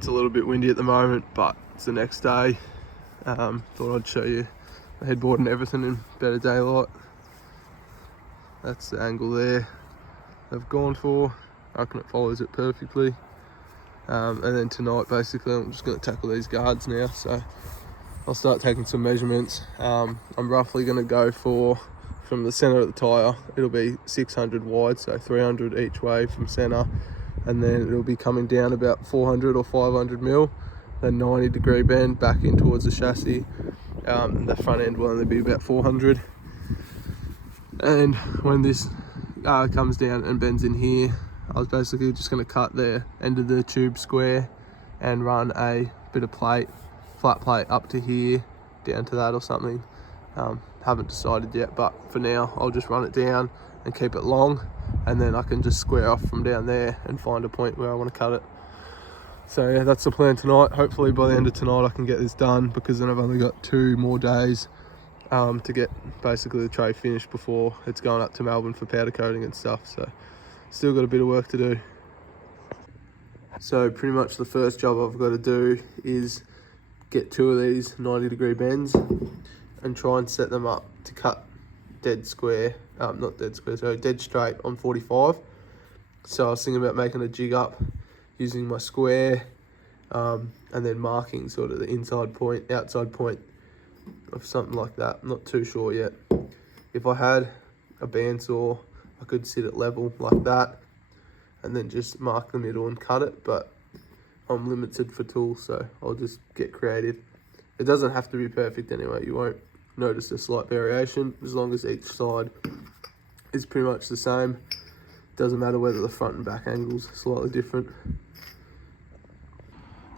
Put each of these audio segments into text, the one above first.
It's a little bit windy at the moment, but it's the next day. Thought I'd show you the headboard and everything in better daylight. That's the angle there they've gone for. I reckon it follows it perfectly. And then tonight, basically, I'm just going to tackle these guards now. So I'll start taking some measurements. I'm roughly going to go for, from the center of the tire, it'll be 600 wide, so 300 each way from center. And then it'll be coming down about 400 or 500 mil, then 90-degree bend back in towards the chassis. The front end will only be about 400. And when this comes down and bends in here, I was basically just going to cut the end of the tube square and run a bit of plate, flat plate up to here, down to that or something. Haven't decided yet, but for now I'll just run it down and keep it long, and then I can just square off from down there and find a point where I want to cut it. So yeah, that's the plan tonight. Hopefully by the end of tonight I can get this done, because then I've only got 2 more days to get basically the tray finished before it's going up to Melbourne for powder coating and stuff. So still got a bit of work to do. So pretty much the first job I've got to do is get 2 of these 90-degree bends and try and set them up to cut dead square, not dead square, sorry, dead straight on 45. So I was thinking about making a jig up using my square, and then marking sort of the inside point, outside point of something like that. I'm not too sure yet. If I had a bandsaw, I could sit it level like that and then just mark the middle and cut it, but I'm limited for tools, so I'll just get creative. It doesn't have to be perfect anyway. You won't notice a slight variation as long as each side is pretty much the same. Doesn't matter whether the front and back angles are slightly different.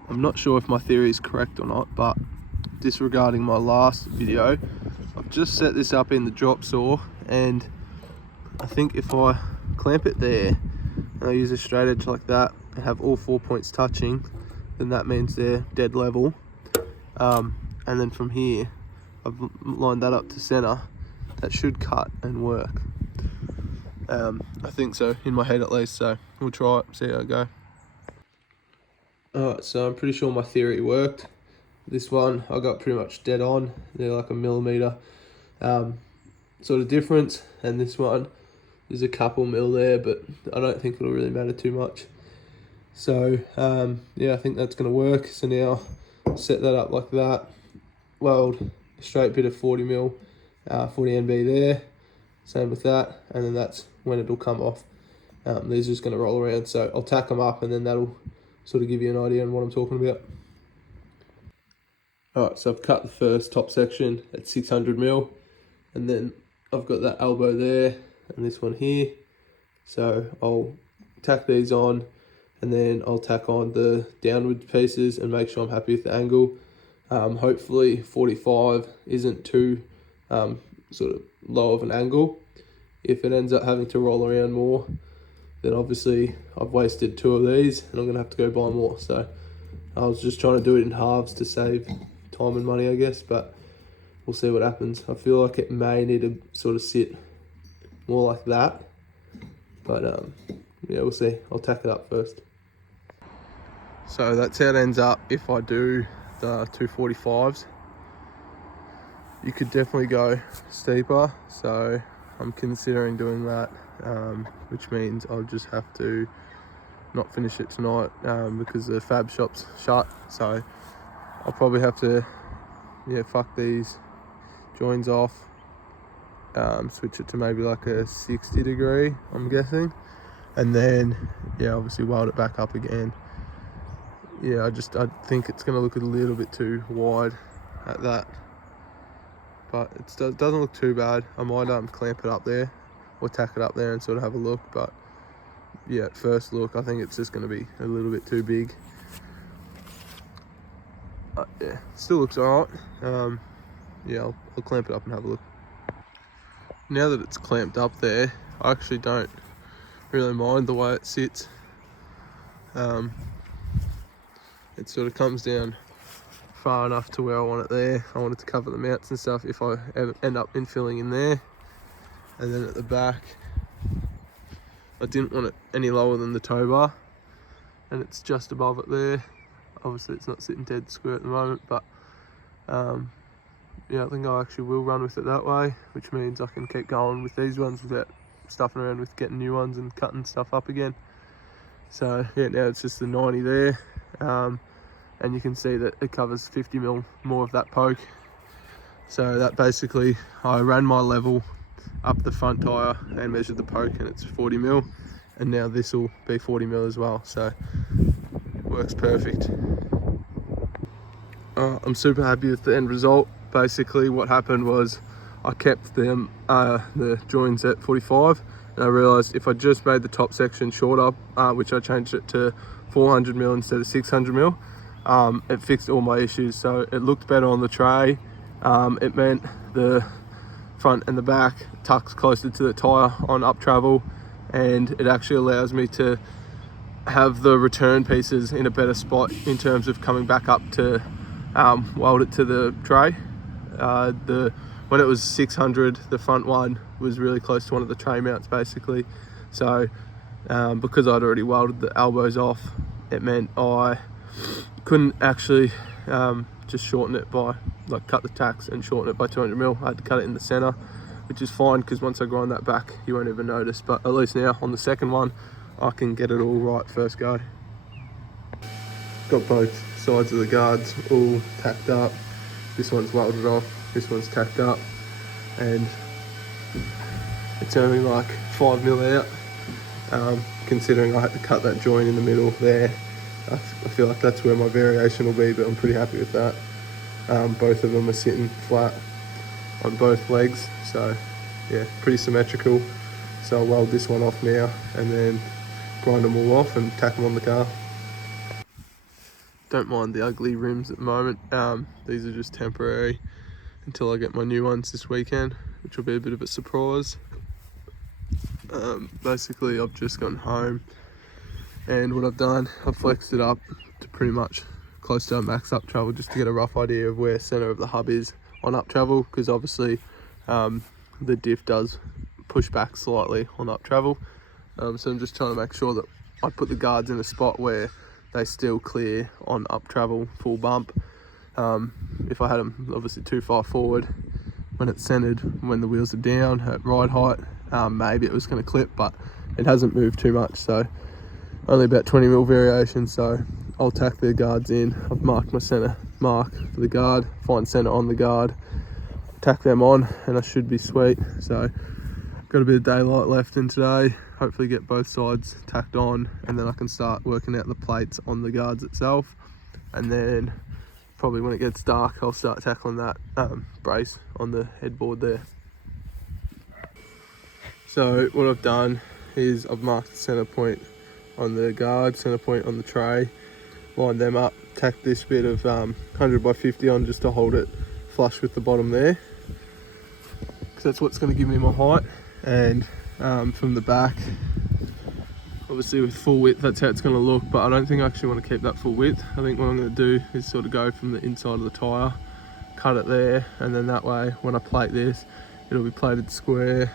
I'm not sure if my theory is correct or not, but disregarding my last video, I've just set this up in the drop saw, and I think if I clamp it there and I use a straight edge like that and have all 4 points touching, then that means they're dead level. And then from here I've lined that up to center. That should cut and work. I think so, in my head at least, so we'll try it, see how it goes. Alright, so I'm pretty sure my theory worked. This one I got pretty much dead on. They're like a millimeter sort of difference, and this one is a couple mil there, but I don't think it'll really matter too much. So yeah, I think that's going to work. So now set that up like that, weld a straight bit of 40 mil 40 NB there, same with that, and then that's when it'll come off. These are just going to roll around, so I'll tack them up and then that'll sort of give you an idea on what I'm talking about. Alright, so I've cut the first top section at 600 mil, and then I've got that elbow there and this one here. So I'll tack these on, and then I'll tack on the downward pieces and make sure I'm happy with the angle. Hopefully 45 isn't too sort of low of an angle. If it ends up having to roll around more, then obviously I've wasted 2 of these and I'm going to have to go buy more. So I was just trying to do it in halves to save time and money, I guess, but we'll see what happens. I feel like it may need to sort of sit more like that, but yeah, we'll see. I'll tack it up first. So that's how it ends up if I do the 245s. You could definitely go steeper, so I'm considering doing that, which means I'll just have to not finish it tonight because the fab shop's shut. So I'll probably have to, yeah, fuck these joins off, switch it to maybe like a 60 degree, I'm guessing, and then yeah, obviously weld it back up again. Yeah, I think it's going to look a little bit too wide at that, but it doesn't look too bad. I might clamp it up there or tack it up there and sort of have a look, but yeah, at first look I think it's just going to be a little bit too big. Yeah, still looks alright. Yeah, I'll clamp it up and have a look. Now that it's clamped up there, I actually don't really mind the way it sits. It sort of comes down far enough to where I want it there. I want it to cover the mounts and stuff if I ever end up infilling in there. And then at the back, I didn't want it any lower than the tow bar, and it's just above it there. obviously it's not sitting dead square at the moment, but yeah, I think I actually will run with it that way, which means I can keep going with these ones without stuffing around with getting new ones and cutting stuff up again. So yeah, now it's just the 90 there, and you can see that it covers 50 mil more of that poke. So that basically, I ran my level up the front tyre and measured the poke, and it's 40 mil, and now this will be 40 mil as well, so works perfect. I'm super happy with the end result. Basically what happened was I kept them the joins at 45, and I realised if I just made the top section shorter, which I changed it to 400 mil instead of 600 mil, it fixed all my issues. So it looked better on the tray. It meant the front and the back tucks closer to the tyre on up travel, and it actually allows me to have the return pieces in a better spot in terms of coming back up to weld it to the tray. When it was 600, the front one was really close to one of the tray mounts basically. So because I'd already welded the elbows off, it meant I couldn't actually just shorten it by, like, cut the tacks and shorten it by 200 mil. I had to cut it in the center, which is fine because once I grind that back you won't even notice, but at least now on the second one I can get it all right first go. Got both sides of the guards all tacked up. This one's welded off, this one's tacked up, and it's only like 5 mil out, considering I had to cut that joint in the middle there. I feel like that's where my variation will be, but I'm pretty happy with that. Both of them are sitting flat on both legs, so yeah, pretty symmetrical. So I'll weld this one off now and then grind them all off and tack them on the car. Don't mind the ugly rims at the moment. These are just temporary until I get my new ones this weekend, which will be a bit of a surprise. Basically I've just gone home, and what I've done, I've flexed it up to pretty much close to our max up travel, just to get a rough idea of where center of the hub is on up travel, because obviously the diff does push back slightly on up travel. So I'm just trying to make sure that I put the guards in a spot where they still clear on up travel full bump. If I had them obviously too far forward when it's centered, when the wheels are down at ride height, maybe it was going to clip, but it hasn't moved too much, so only about 20 mil variation. So I'll tack the guards in. I've marked my center mark for the guard, find center on the guard, tack them on, and I should be sweet. So got a bit of daylight left in today, hopefully get both sides tacked on, and then I can start working out the plates on the guards itself, and then probably when it gets dark I'll start tackling that brace on the headboard there. So what I've done is I've marked the center point on the guard, center point on the tray, lined them up, tacked this bit of 100 by 50 on just to hold it flush with the bottom there, because that's what's going to give me my height. And from the back, obviously with full width, that's how it's going to look, but I don't think I actually want to keep that full width. I think what I'm going to do is sort of go from the inside of the tyre, cut it there, and then that way when I plate this, it'll be plated square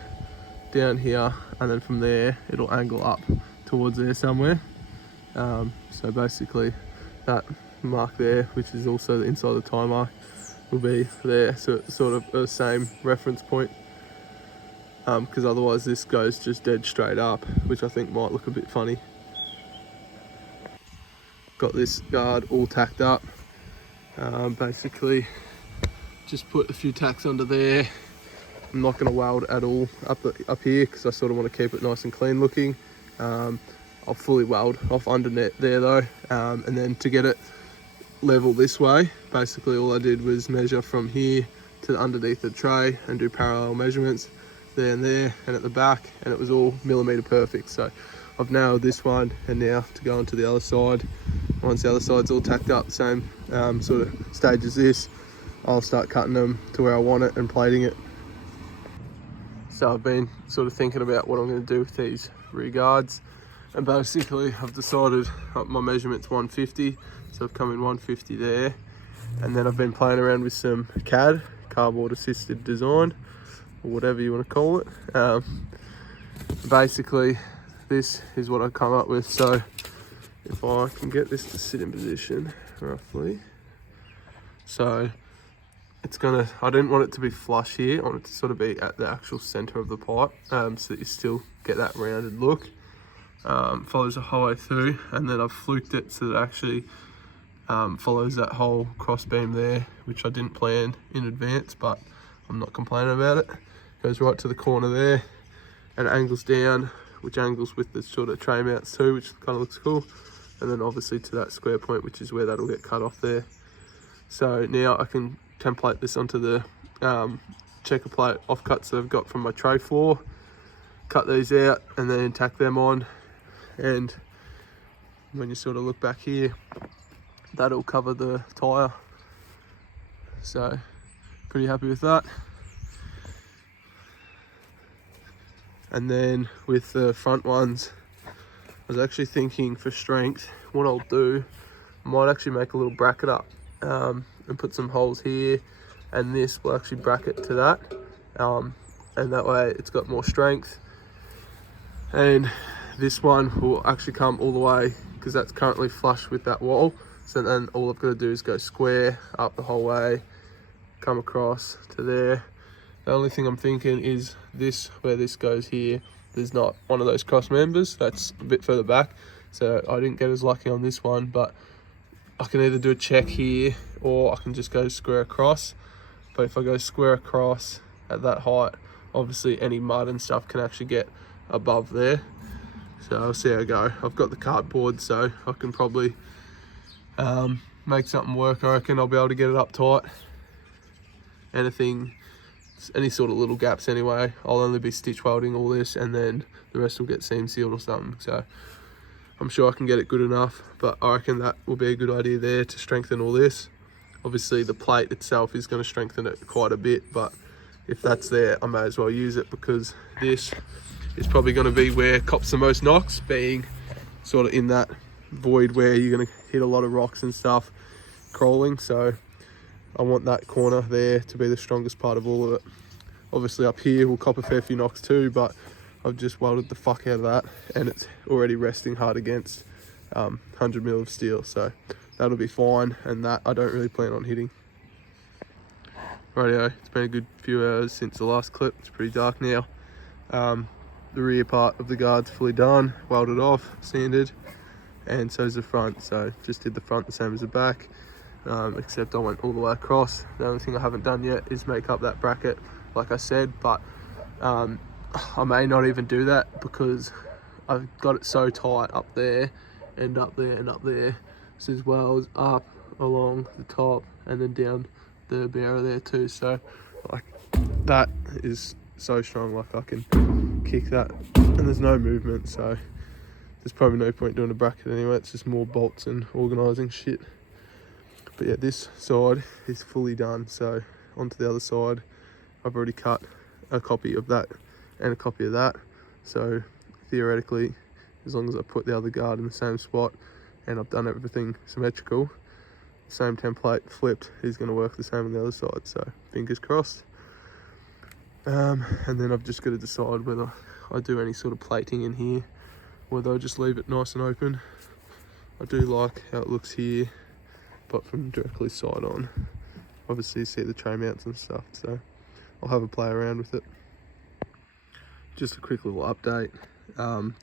down here, and then from there it'll angle up towards there somewhere. So basically that mark there, which is also the inside of the tyre mark, will be there, so it's sort of the same reference point. Because otherwise this goes just dead straight up, which I think might look a bit funny. Got this guard all tacked up. Basically just put a few tacks under there. I'm not going to weld at all up here because I sort of want to keep it nice and clean looking. I'll fully weld off underneath there though, and then to get it level this way, basically all I did was measure from here to underneath the tray and do parallel measurements there and there and at the back, and it was all millimeter perfect. So I've nailed this one, and now to go on to the other side. Once the other side's all tacked up, same sort of stage as this, I'll start cutting them to where I want it and plating it. So I've been sort of thinking about what I'm going to do with these rear guards, and basically I've decided my measurement's 150, so I've come in 150 there, and then I've been playing around with some CAD, cardboard assisted design, or whatever you want to call it. Basically this is what I come up with. So if I can get this to sit in position, roughly. So it's gonna, I didn't want it to be flush here. I want it to sort of be at the actual center of the pipe, so that you still get that rounded look. Follows the whole way through, and then I've fluked it so that it actually follows that whole cross beam there, which I didn't plan in advance, but I'm not complaining about it. Goes right to the corner there, and it angles down, which angles with the sort of tray mounts too, which kind of looks cool. And then obviously to that square point, which is where that'll get cut off there. So now I can template this onto the checker plate offcuts that I've got from my tray floor, cut these out and then tack them on. And when you sort of look back here, that'll cover the tyre. So pretty happy with that. And then with the front ones, I was actually thinking for strength, what I'll do, I might actually make a little bracket up and put some holes here, and this will actually bracket to that, and that way it's got more strength. And this one will actually come all the way, because that's currently flush with that wall. So then all I've got to do is go square up the whole way, come across to there. The only thing I'm thinking is this, where this goes here, there's not one of those cross members, that's a bit further back, so I didn't get as lucky on this one. But I can either do a check here, or I can just go square across. But if I go square across at that height, obviously any mud and stuff can actually get above there. So I'll see how I go. I've got the cardboard, so I can probably make something work. I reckon I'll be able to get it up tight. Any sort of little gaps anyway, I'll only be stitch welding all this, and then the rest will get seam sealed or something. So I'm sure I can get it good enough, but I reckon that will be a good idea there to strengthen all this. Obviously the plate itself is going to strengthen it quite a bit, but if that's there, I may as well use it, because this is probably going to be where cops the most knocks, being sort of in that void where you're going to hit a lot of rocks and stuff crawling. So I want that corner there to be the strongest part of all of it. Obviously up here we'll cop a fair few knocks too, but I've just welded the fuck out of that, and it's already resting hard against 100mm of steel, so that'll be fine, and that I don't really plan on hitting. Rightio, it's been a good few hours since the last clip. It's pretty dark now. The rear part of the guard's fully done, welded off, sanded, and so is the front. So just did the front the same as the back, except I went all the way across. The only thing I haven't done yet is make up that bracket, like I said, but I may not even do that, because I've got it so tight up there and up there and up there. So as well as up along the top and then down the barrel there too. So like that is so strong, like I can kick that and there's no movement, so there's probably no point doing a bracket anyway. It's just more bolts and organising shit. But yeah, this side is fully done, so onto the other side I've already cut a copy of that and a copy of that. So theoretically, as long as I put the other guard in the same spot and I've done everything symmetrical, the same template flipped is going to work the same on the other side. So fingers crossed. And then I've just got to decide whether I do any sort of plating in here, whether I just leave it nice and open. I do like how it looks here, but from directly side on, obviously you see the tray mounts and stuff, so I'll have a play around with it. Just a quick little update.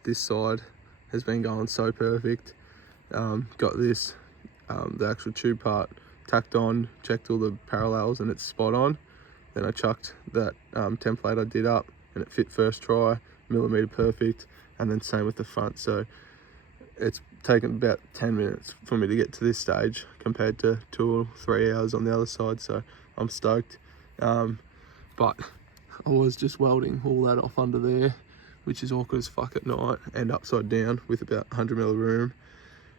This side has been going so perfect. Got this, the actual tube part tacked on, checked all the parallels and it's spot on. Then I chucked that template I did up and it fit first try, millimeter perfect, and then same with the front. So it's taken about 10 minutes for me to get to this stage compared to 2 or 3 hours on the other side, so I'm stoked. But I was just welding all that off under there, which is awkward as fuck at night, and upside down with about 100mm of room.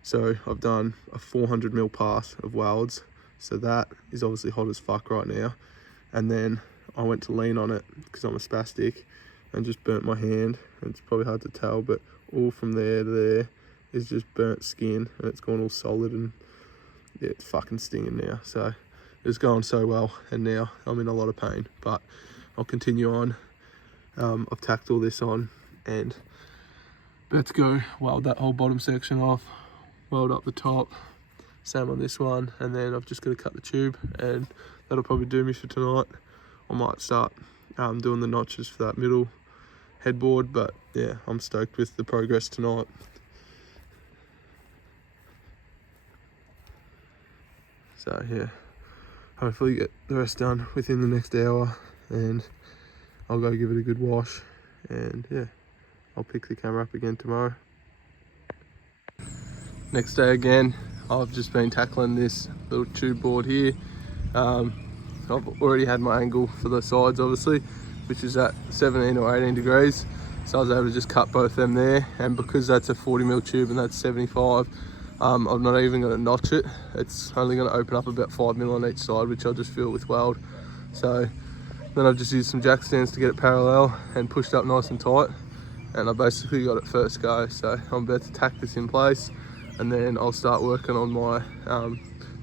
So I've done a 400mm pass of welds, so that is obviously hot as fuck right now. And then I went to lean on it because I'm a spastic and just burnt my hand. And it's probably hard to tell, but all from there to there is just burnt skin, and it's gone all solid, and yeah, it's fucking stinging now. So it's going so well, and now I'm in a lot of pain, but I'll continue on. I've tacked all this on and let's go weld that whole bottom section off, weld up the top, Same on this one, and then I've just got to cut the tube, and that'll probably do me for tonight. I might start doing the notches for that middle headboard, but yeah, I'm stoked with the progress tonight. So yeah, hopefully get the rest done within the next hour, and I'll go give it a good wash, and yeah, I'll pick the camera up again tomorrow. Next day again, I've just been tackling this little tube board here. I've already had my angle for the sides, obviously, which is at 17 or 18 degrees. So I was able to just cut both them there. And because that's a 40mm tube and that's 75, I'm not even going to notch it. It's only going to open up about 5mm on each side, which I'll just fill with weld. So then I've just used some jack stands to get it parallel and pushed up nice and tight. And I basically got it first go. So I'm about to tack this in place, and then I'll start working on my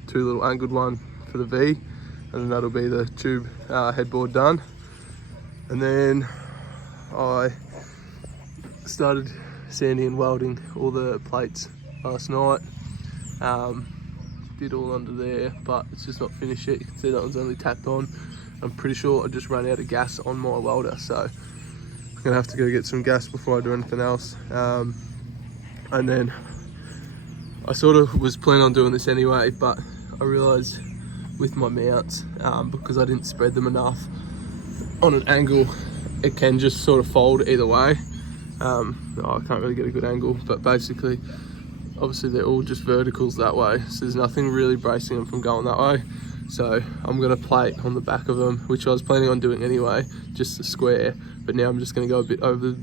2 little angled one for the V, and then that'll be the tube headboard done. And then I started sanding and welding all the plates last night. Did all under there, but it's just not finished yet. You can see that one's only tacked on. I'm pretty sure I just ran out of gas on my welder, so I'm gonna have to go get some gas before I do anything else. And then I sort of was planning on doing this anyway, but I realised with my mounts, because I didn't spread them enough on an angle, it can just sort of fold either way. I can't really get a good angle, but basically, obviously they're all just verticals that way, so there's nothing really bracing them from going that way. So I'm gonna plate on the back of them, which I was planning on doing anyway, just a square, but now I'm just gonna go a bit over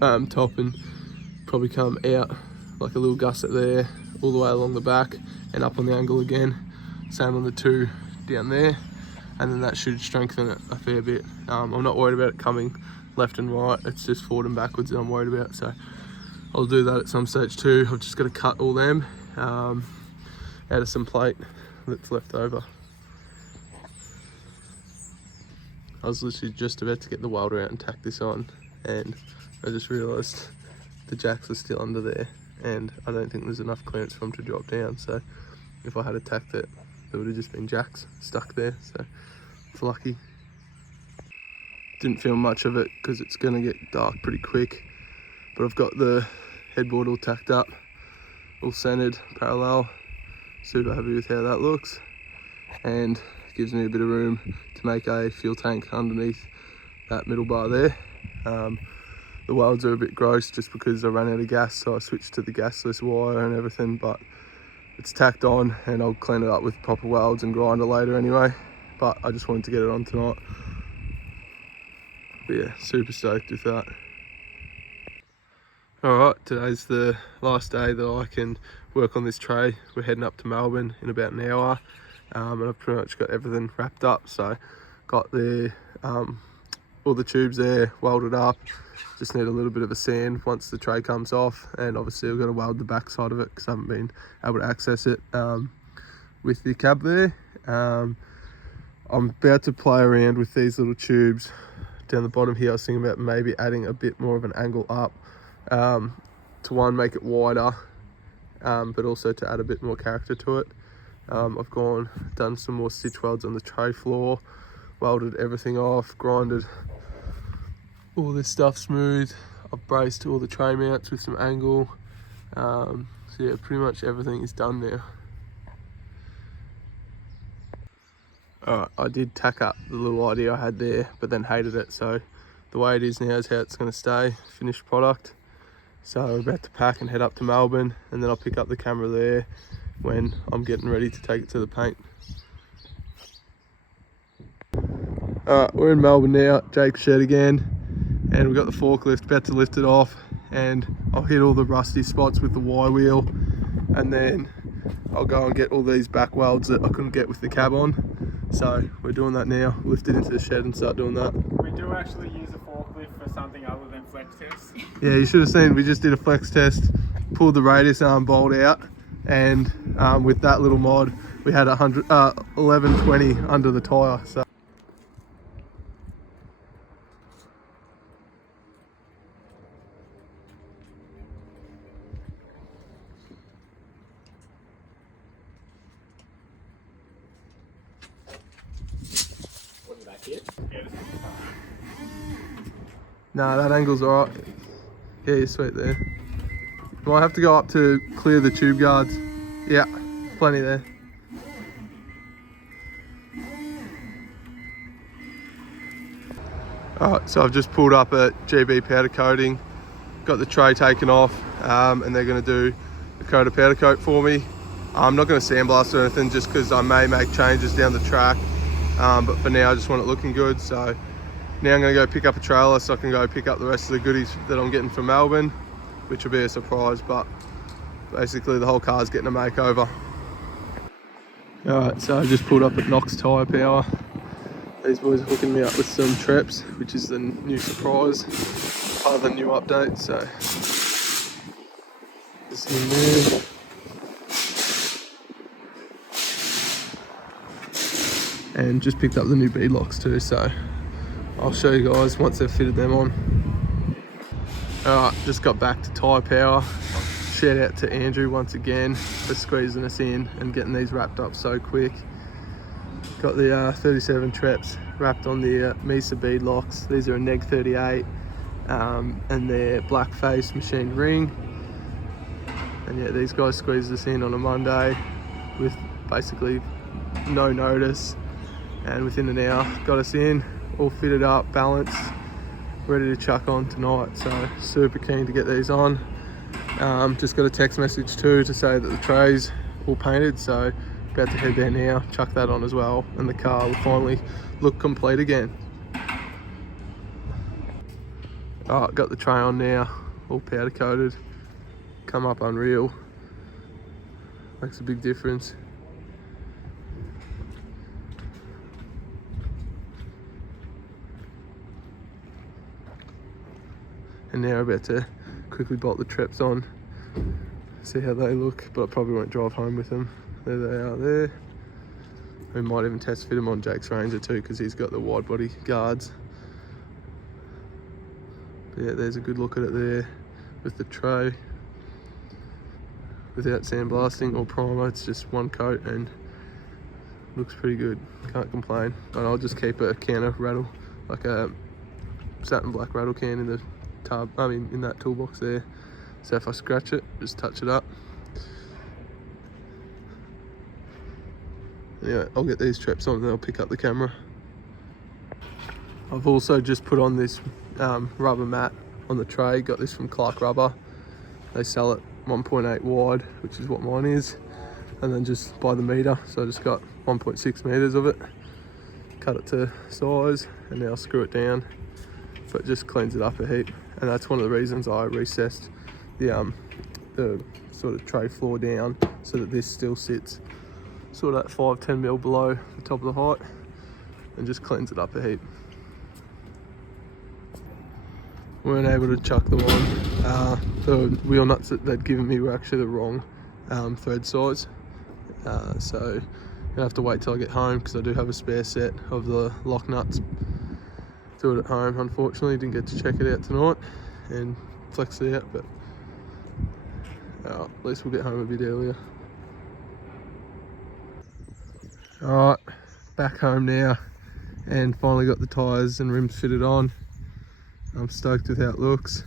the top and probably come out like a little gusset there, all the way along the back and up on the angle again. Same on the 2 down there, and then that should strengthen it a fair bit. I'm not worried about it coming left and right, it's just forward and backwards that I'm worried about, so I'll do that at some stage too. I've just got to cut all them out of some plate that's left over. I was literally just about to get the welder out and tack this on, and I just realised the jacks are still under there, and I don't think there's enough clearance for them to drop down, so if I had attacked it, there would have just been jacks stuck there, so it's lucky. Didn't feel much of it because it's going to get dark pretty quick, but I've got the headboard all tacked up, all centered, parallel. Super happy with how that looks, and gives me a bit of room to make a fuel tank underneath that middle bar there. The welds are a bit gross just because I ran out of gas, so I switched to the gasless wire and everything, but it's tacked on and I'll clean it up with proper welds and grinder later anyway, but I just wanted to get it on tonight. But yeah, super stoked with that. Alright, today's the last day that I can work on this tray. We're heading up to Melbourne in about an hour, and I've pretty much got everything wrapped up. So got the all the tubes there welded up, just need a little bit of a sand once the tray comes off, and obviously I've got to weld the back side of it because I haven't been able to access it with the cab there. I'm about to play around with these little tubes down the bottom here. I was thinking about maybe adding a bit more of an angle up to one, make it wider, but also to add a bit more character to it. I've done some more stitch welds on the tray floor, welded everything off, grinded all this stuff smooth. I've braced all the tray mounts with some angle. So yeah, pretty much everything is done now. Alright, I did tack up the little idea I had there, but then hated it, so the way it is now is how it's going to stay, finished product. So we're about to pack and head up to Melbourne, and then I'll pick up the camera there when I'm getting ready to take it to the paint. Alright, we're in Melbourne now, Jake's shed again, and we've got the forklift about to lift it off, and I'll hit all the rusty spots with the Y wheel, and then I'll go and get all these back welds that I couldn't get with the cab on. So we're doing that now, lift it into the shed and start doing that. We do actually use a forklift for something other than flex tests. Yeah, you should have seen, we just did a flex test, pulled the radius arm bolt out, and with that little mod, we had 1120 under the tyre. So. Nah, that angle's alright. Yeah, you're sweet there. Might have to go up to clear the tube guards. Yeah, plenty there. Alright, so I've just pulled up at GB powder coating, got the tray taken off, and they're going to do the coat of powder coat for me. I'm not going to sandblast or anything just because I may make changes down the track, but for now I just want it looking good. So now I'm going to go pick up a trailer so I can go pick up the rest of the goodies that I'm getting from Melbourne, which will be a surprise, but basically the whole car's getting a makeover. Alright, so I just pulled up at Knox Tyre Power. These boys are hooking me up with some Treps, which is the new surprise, part of the new update. So just in there. And just picked up the new bead locks too, so I'll show you guys once they've fitted them on. Alright, just got back to Tyre Power. Shout out to Andrew once again for squeezing us in and getting these wrapped up so quick. Got the 37 Treps wrapped on the Mesa bead locks. These are a Neg 38 and they're black face machined ring. And yeah, these guys squeezed us in on a Monday with basically no notice, and within an hour got us in, all fitted up, balanced, ready to chuck on tonight. So super keen to get these on. Just got a text message too to say that the tray's all painted, so about to head there now, chuck that on as well, and the car will finally look complete again. Oh, got the tray on now, all powder coated, come up unreal, makes a big difference. And now I'm about to quickly bolt the Treps on, see how they look, but I probably won't drive home with them. There they are there. We might even test fit them on Jake's Ranger too, because he's got the wide body guards. But yeah, there's a good look at it there with the tray. Without sandblasting or primer, it's just one coat and looks pretty good. Can't complain. And I'll just keep a can of rattle, like a satin black rattle can in the tub, in that toolbox there. So if I scratch it, just touch it up. Anyway, I'll get these Treps on and I'll pick up the camera. I've also just put on this rubber mat on the tray. Got this from Clark Rubber. They sell it 1.8 wide, which is what mine is, and then just by the meter. So I just got 1.6 meters of it, cut it to size, and now screw it down. But it just cleans it up a heap, and that's one of the reasons I recessed the sort of tray floor down so that this still sits sort of at 5-10 mil below the top of the height, and just cleans it up a heap. We weren't able to chuck them on. The wheel nuts that they'd given me were actually the wrong thread size, so I'll have to wait till I get home, because I do have a spare set of the lock nuts. Do it at home, unfortunately. Didn't get to check it out tonight and flex it out, but at least we'll get home a bit earlier. Alright, back home now, and finally got the tyres and rims fitted on. I'm stoked with how it looks.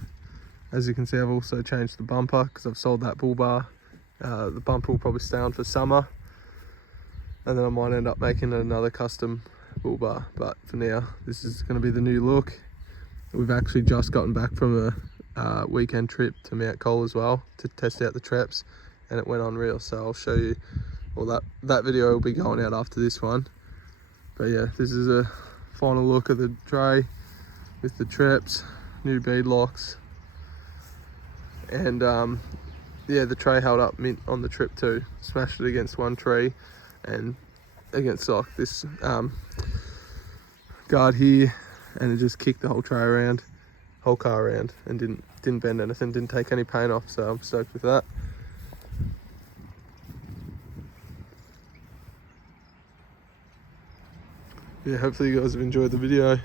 As you can see, I've also changed the bumper because I've sold that bull bar. The bumper will probably stay on for summer, and then I might end up making another custom bull bar, but for now this is going to be the new look. We've actually just gotten back from a weekend trip to Mount Cole as well to test out the Treps, and it went unreal. So I'll show you, well, that video will be going out after this one. But yeah, this is a final look of the tray with the Treps, new bead locks, and yeah, the tray held up mint on the trip too. Smashed it against one tree and against like this guard here, and it just kicked the whole car around, and didn't bend anything, didn't take any paint off. So I'm stoked with that. Yeah, hopefully you guys have enjoyed the video,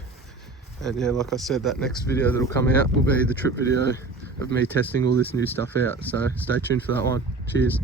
and yeah, like I said, that next video that'll come out will be the trip video of me testing all this new stuff out, so stay tuned for that one. Cheers.